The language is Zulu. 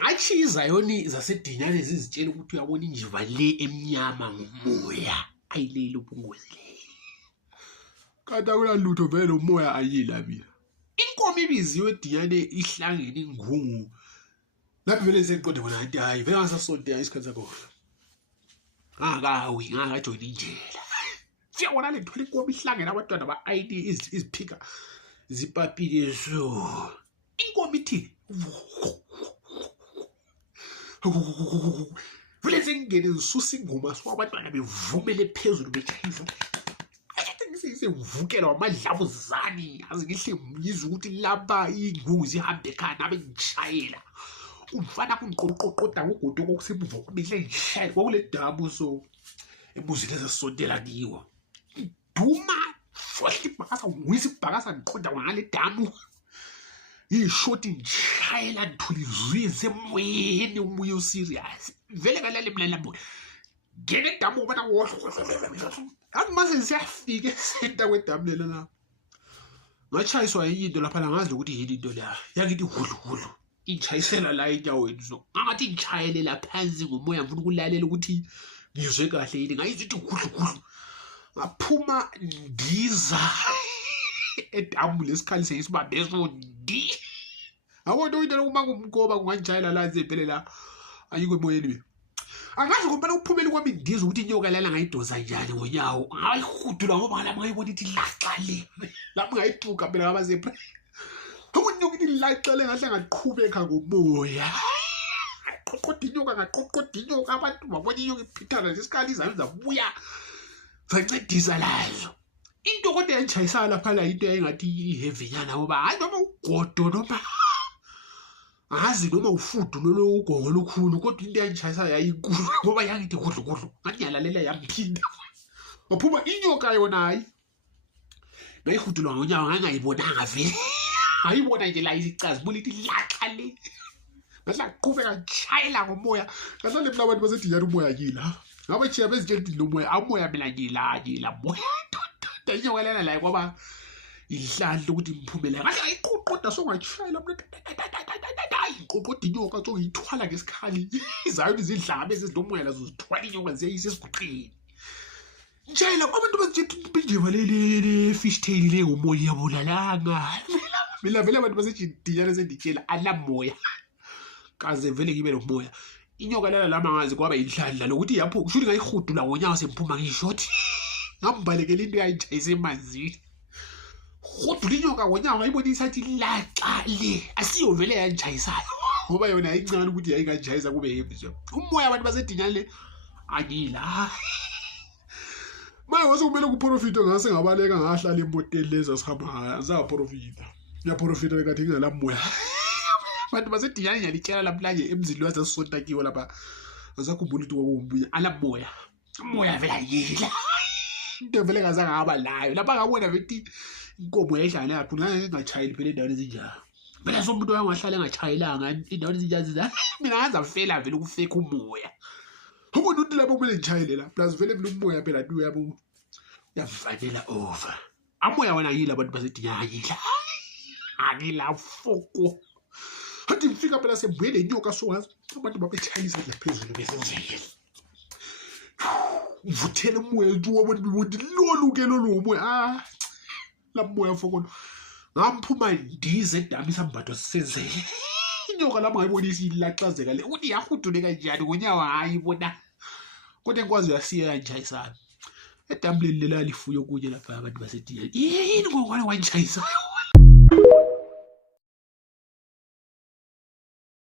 ngachiza yoni zasedinyane zizitshela ukuthi uyabona injiva le emnyama ngumoya ayilele ubungozi le kanti akunalutho vele lo moya ayila mina inkomo ibiziwe edinyane ihlangene ingungu lapho vele seqonde bona kanti hayi vele ngasasonto isikhathi sakho ngakajoyina indlela siyabona le thola inkomo ihlangene abantwana ba-ID iziphika zipapile so inkomo ithi vele sengingene zisusa ingoma so abantwana bevumele phezulu betshayisa ngisivukela wamadlabuzane aze ngihle ngizwe ukuthi lapha ingungu zihambe ekhaya abe ngishayela umfana kungiqoqoqoda ngogodo kokusemuva kwabihle ngishayela kwakule damu so emuzini ezasondela kiwo duma fohla ibhakasa ngwisa ibhakasa ngiqonda ngale damu ishoti ngishayela ngithula izwi emoyeni umoya oserious vele kalale mina labo ngene damu ubona athi mase siyafika esenta kwedamu lela la ngachayiswa yinto lapha ngazi ukuthi yini into la yakithi hulu ichayisela la enyaweni so ngathi ngichayelela phansi ngomoya ngifuna ukulalela ukuthi ngizwe kahle yini ngayizwa ukuthi hulu ngaphuma ndiza edamu lesikhali seyisibambe so ndi awona into lokuma kumgoba kunganjayela la zempela la ayikho emoyeni angazi ngoba ukuphumela kwami ndizwe ukuthi inyoka lala ngayidoza njani ngonyawo ayihudula ngoba lapha ngayibona ithi laqale lapha ngayiphuka phela ngabazepha ukunyoka ithi laqale ngahle ngaqhubeka ngomoya qoqoda inyoka abantu babona inyoka iphithana lesikali izami zabuya zancedisa lazo into kodwa enjayisana lapha la into engathi iheavy nyana ngoba hayi noma ugodo noma angazi noma ufudu lolo ugongo olukhulu kodwa into enjayisa yayinkulu ngoba yangithi hudlu ngathi yalalela yamphinda waphuma inyoka yona hayi ngayihudulwa ngonyawo ngangayibonanga vele ayibona nje la isicazi bulithi laqale ngasaqhubeka ngishayela ngomoya ngahlale mina abantu basedinyana umoya kila ngabachiya bezitshela ukuthi lo moya amoya mina kila moya inyoka lena la ngoba ihlandla ukuthi imphumela ngahle ayiqoqoda so ngashayela mina iqoqoda inyoka so ngiyithwala ngesikhali izayo izidlanga bese zilomoya lazo zithwala inyoka ziyayisa esiguqini njalo abantu bazithi injiva le fish tail le ngomoya yabulalanga mina vele abantu basedinyana senditshela alamoya kaze vele ngibe nomoya inyoka lana lama ngazi kwaba inhlandla lokuthi yapho kushuthi ngayihudula ngonyawo semphuma ngishoti ngambalekela into yayijayise emanzini hudula inyoka ngonyawo ngayibona isathi laqale asiyo vele yanjayisayo ngoba yona ayincane ukuthi yayinganjayisa kube heavy nje umoya abantu basedinyana le angila manje wasekumele kuprofita ngase ngabaleka ngahlala emoteli leza sihamba zaprofita yaprofita bekathi ngala moya abantu basedinyana ngiyalitshela lapha nje emzini wazasonta kiwo lapha azakhumbula ukuthi kwakumbuya alamoya umoya vela yila into vele ngazange ngaba layo lapha ngabona vethi inkomo yayihlala lapho ngangachayeli phela endaweni ezinjalo vele somuntu wangahlala engachayelanga endaweni ezinjalo mina ngazafela vele ukufeka umoya umuntu uthi lapho kumele ngichayelela plus vele mina umoya phela nto yabo yavanela over amoya wena yila abantu basedinyana yila akila foko athi ngifika phela sembuyele inyoka so ngazi abantu babechayisa la phezulu besenzele uvuthele umoya nje wabona ukuthi loluke umoya la moya foko ngamphuma ndize edami sambatho sisenzele inyoka lapho ngayibonisa ilaqazeka le uthi yahudule kanjani ngonyawo hayibona kodwa enkwazi uyasiya kanjayisana edambuleni lela lifuyo kunye lapha abantu basedinyana yini ngokwane wanjayisayo